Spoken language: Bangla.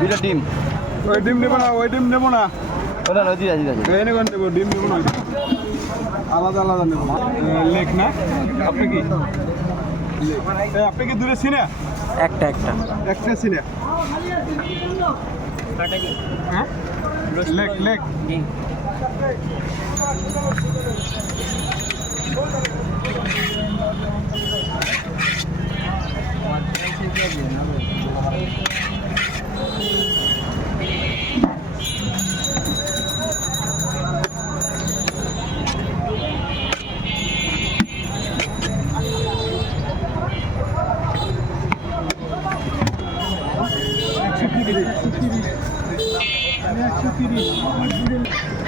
দুইটা ডিম। ওই ডিম নেবো না, ওই ডিম নেবো না। ওটা নয়, দিদা দিদা এনে কোন নেবো? ডিম নেবো না, আলাদা আলাদা নেবো। লেক না? আপনি কি আপনি কি দূরে সিনে? একটা একটা একটা সিনে। হ্যাঁ লেক লেক। একশো 30।